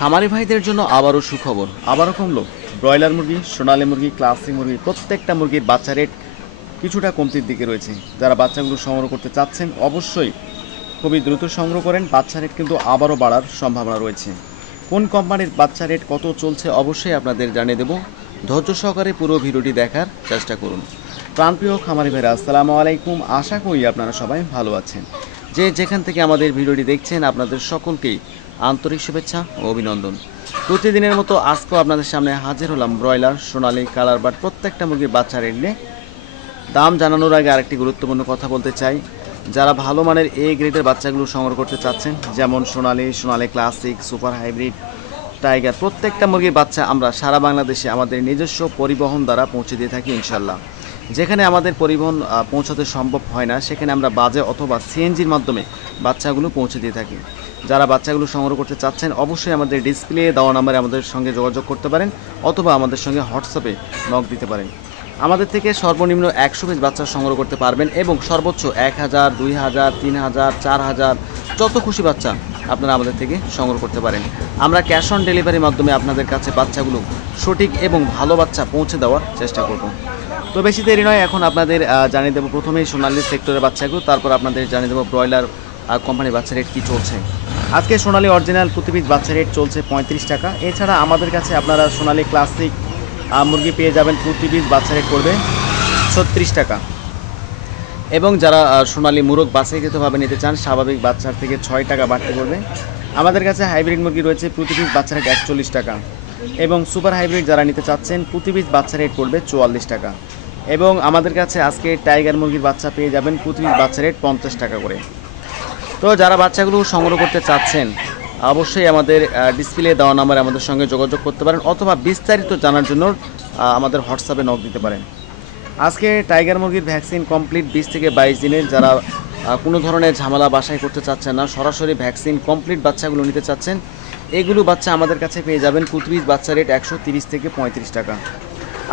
খামারি ভাইদের জন্য আবারও সুখবর, আবারও কমলো ব্রয়লার মুরগি, সোনালী মুরগি, ক্লাসিক মুরগি প্রত্যেকটা মুরগির বাচ্চা রেট কিছুটা কমতির দিকে রয়েছে। যারা বাচ্চাগুলো সংগ্রহ করতে চাচ্ছেন অবশ্যই খুবই দ্রুত সংগ্রহ করেন। বাচ্চা রেট কিন্তু আবারও বাড়ার সম্ভাবনা রয়েছে। কোন কোম্পানির বাচ্চা রেট কত চলছে অবশ্যই আপনাদের জানিয়ে দেব। ধৈর্য সহকারে পুরো ভিডিওটি দেখার চেষ্টা করুন। প্রাণপ্রিয় খামারি ভাইরা, আসসালামু আলাইকুম। আশা করি আপনারা সবাই ভালো আছেন। যে যেখান থেকে আমাদের ভিডিওটি দেখছেন আপনাদের সকলকেই আন্তরিক শুভেচ্ছা ও অভিনন্দন। প্রতিদিনের মতো আজকেও আপনাদের সামনে হাজির হলাম ব্রয়লার, সোনালী, কালার বার্ড প্রত্যেকটা মুরগির বাচ্চা রেট নিয়ে। দাম জানানোর আগে আরেকটি গুরুত্বপূর্ণ কথা বলতে চাই। যারা ভালো মানের এ গ্রেডের বাচ্চাগুলো সংগ্রহ করতে চাচ্ছেন, যেমন সোনালী, সোনালী ক্লাসিক, সুপার হাইব্রিড, টাইগার প্রত্যেকটা মুরগির বাচ্চা আমরা সারা বাংলাদেশে আমাদের নিজস্ব পরিবহন দ্বারা পৌঁছে দিয়ে থাকি ইনশাল্লাহ। যেখানে আমাদের পরিবহন পৌঁছাতে সম্ভব হয় না সেখানে আমরা বাজে অথবা সিএনজির মাধ্যমে বাচ্চাগুলো পৌঁছে দিয়ে থাকি। যারা বাচ্চাগুলো সংগ্রহ করতে চাচ্ছেন অবশ্যই আমাদের ডিসপ্লে দেওয়া নাম্বারে আমাদের সঙ্গে যোগাযোগ করতে পারেন অথবা আমাদের সঙ্গে হোয়াটসঅ্যাপে নক দিতে পারেন। আমাদের থেকে সর্বনিম্ন 100 পিস বাচ্চা সংগ্রহ করতে পারবেন এবং সর্বোচ্চ 1000, 2000, 3000, 4000 যত খুশি বাচ্চা আপনারা আমাদের থেকে সংগ্রহ করতে পারেন। আমরা ক্যাশ অন ডেলিভারির মাধ্যমে আপনাদের কাছে বাচ্চাগুলো সঠিক এবং ভালো বাচ্চা পৌঁছে দেওয়ার চেষ্টা করব। তো বেশি দেরি নয়, এখন আপনাদের জানিয়ে দেবো প্রথমেই সোনালী সেক্টরের বাচ্চাগুলো, তারপর আপনাদের জানিয়ে দেবো ব্রয়লার কোম্পানির বাচ্চা রেট কী চলছে। আজকে সোনালী অরিজিনাল প্রতি পিস বাচ্চা রেট চলছে 35 টাকা। এছাড়া আমাদের কাছে আপনারা সোনালী ক্লাসিক মুরগি পেয়ে যাবেন, প্রতি পিস বাচ্চা রেট পড়বে 36 টাকা। এবং যারা সোনালী মুরগ বাছাইকৃতভাবে নিতে চান স্বাভাবিক বাচ্চার থেকে 6 টাকা বাড়তে পড়বে। আমাদের কাছে হাইব্রিড মুরগি রয়েছে, প্রতি পিস বাচ্চা রেট 41 টাকা। এবং সুপার হাইব্রিড যারা নিতে চাচ্ছেন প্রতি পিস বাচ্চা রেট পড়বে 44 টাকা। এবং আমাদের কাছে আজকে টাইগার মুরগির বাচ্চা পেয়ে যাবেন প্রতি পিস বাচ্চা রেট 50 টাকা করে। তো যারা বাচ্চাগুলো সংগ্রহ করতে চাচ্ছেন অবশ্যই আমাদের ডিসপ্লে দেওয়া নাম্বারে আমাদের সঙ্গে যোগাযোগ করতে পারেন অথবা বিস্তারিত জানার জন্য আমাদের হোয়াটসঅ্যাপে নক দিতে পারেন। আজকে টাইগার মুরগির ভ্যাকসিন কমপ্লিট 20 থেকে 22 দিনের। যারা কোনো ধরনের ঝামেলা বাসায় করতে চাচ্ছেন না, সরাসরি ভ্যাকসিন কমপ্লিট বাচ্চাগুলো নিতে চাচ্ছেন, এগুলো বাচ্চা আমাদের কাছে পেয়ে যাবেন প্রতি পিস বাচ্চা রেট 130 থেকে 35 টাকা।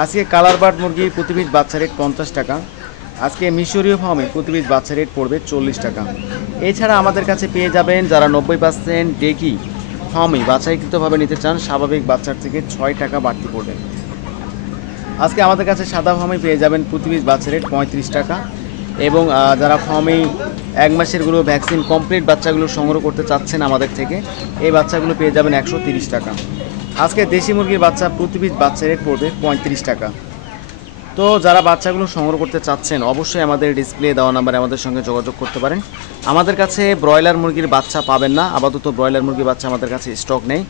আজকে কালার বার্ড মুরগি প্রতি পিস বাচ্চা রেট 50 টাকা। আজকে মিশরীয় ফার্মে প্রতি পিস বাচ্চা রেট পড়বে 40 টাকা। এছাড়া আমাদের কাছে পেয়ে যাবেন যারা 90% ডেকি ফার্মে বাছাইকৃতভাবে নিতে চান স্বাভাবিক বাচ্চার থেকে 6 টাকা বাড়তি পড়বে। আজকে আমাদের কাছে সাদা ফার্মে পেয়ে যাবেন প্রতি পিস বাচ্চা রেট 35 টাকা। এবং যারা ফার্মে 1 মাসেরগুলো ভ্যাকসিন কমপ্লিট বাচ্চাগুলো সংগ্রহ করতে চাচ্ছেন আমাদের থেকে, এই বাচ্চাগুলো পেয়ে যাবেন 130 টাকা। আজকে দেশি মুরগির বাচ্চা প্রতি পিস বাচ্চা রেট পড়বে 35 টাকা। তো যারা বাচ্চাগুলো সংগ্রহ করতে চাচ্ছেন অবশ্যই আমাদের ডিসপ্লে দেওয়া নাম্বারে আমাদের সঙ্গে যোগাযোগ করতে পারেন। আমাদের কাছে ব্রয়লার মুরগির বাচ্চা পাবেন না, আপাতত ব্রয়লার মুরগির বাচ্চা আমাদের কাছে স্টক নেই।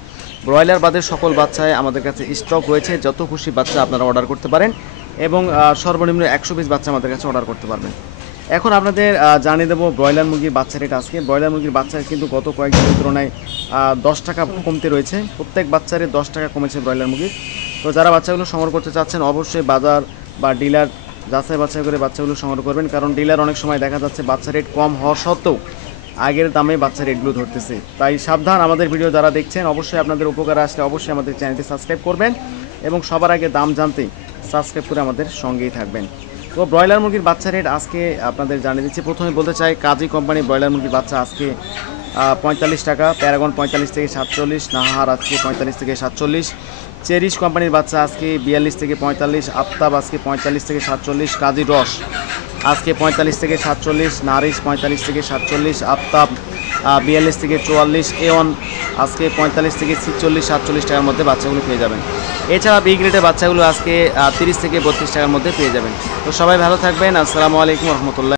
ব্রয়লার বাদের সকল বাচ্চায় আমাদের কাছে স্টক রয়েছে, যত খুশি বাচ্চা আপনারা অর্ডার করতে পারেন এবং সর্বনিম্ন 100 পিস বাচ্চা আমাদের কাছে অর্ডার করতে পারবেন। এখন আপনাদের জানিয়ে দেবো ব্রয়লার মুরগির বাচ্চা রেট। আজকে ব্রয়লার মুরগির বাচ্চা কিন্তু গত কয়েকদিনের তুলনায় 10 টাকা কমতে রয়েছে, প্রত্যেক বাচ্চারে 10 টাকা কমেছে ব্রয়লার মুরগির। তো যারা বাচ্চাগুলো সংগ্রহ করতে চাচ্ছেন অবশ্যই বাজার বা ডিলার যাচাই বাছাই করে বাচ্চাগুলো সংগ্রহ করবেন, কারণ ডিলার অনেক সময় দেখা যাচ্ছে বাচ্চা রেট কম হওয়া সত্ত্বেও আগের দামে বাচ্চা রেটগুলো ধরতেছে। তাই সাবধান। আমাদের ভিডিও যারা দেখছেন অবশ্যই আপনাদের উপকারে আসলে অবশ্যই আমাদের চ্যানেলটি সাবস্ক্রাইব করবেন এবং সবার আগে দাম জানতে সাবস্ক্রাইব করে আমাদের সঙ্গেই থাকবেন। তো ব্রয়লার মুরগির বাচ্চা রেট আজকে আপনাদের জানিয়ে দিচ্ছি। প্রথমে বলতে চাই কাজী কোম্পানি ব্রয়লার মুরগির বাচ্চা আজকে 45 টাকা, প্যারাগন 45 থেকে 47, নাহার আজকে 45 থেকে 47, চেরিশ কোম্পানির বাচ্চা আজকে 42 থেকে 45, আফতাব আজকে 45 থেকে 47, কাজী রস আজকে 45 থেকে 47, নারিশ 45 থেকে 47, আফতাব 42 থেকে 44, এওয়ান আজকে 45 থেকে 46, 47 টাকার মধ্যে বাচ্চাগুলো পেয়ে যাবেন। এছাড়া বি গ্রেডের বাচ্চাগুলো আজকে 30 থেকে 32 টাকার মধ্যে পেয়ে যাবেন। তো সবাই ভালো থাকবেন। আসসালামু আলাইকুম রহমতুল্লাহ।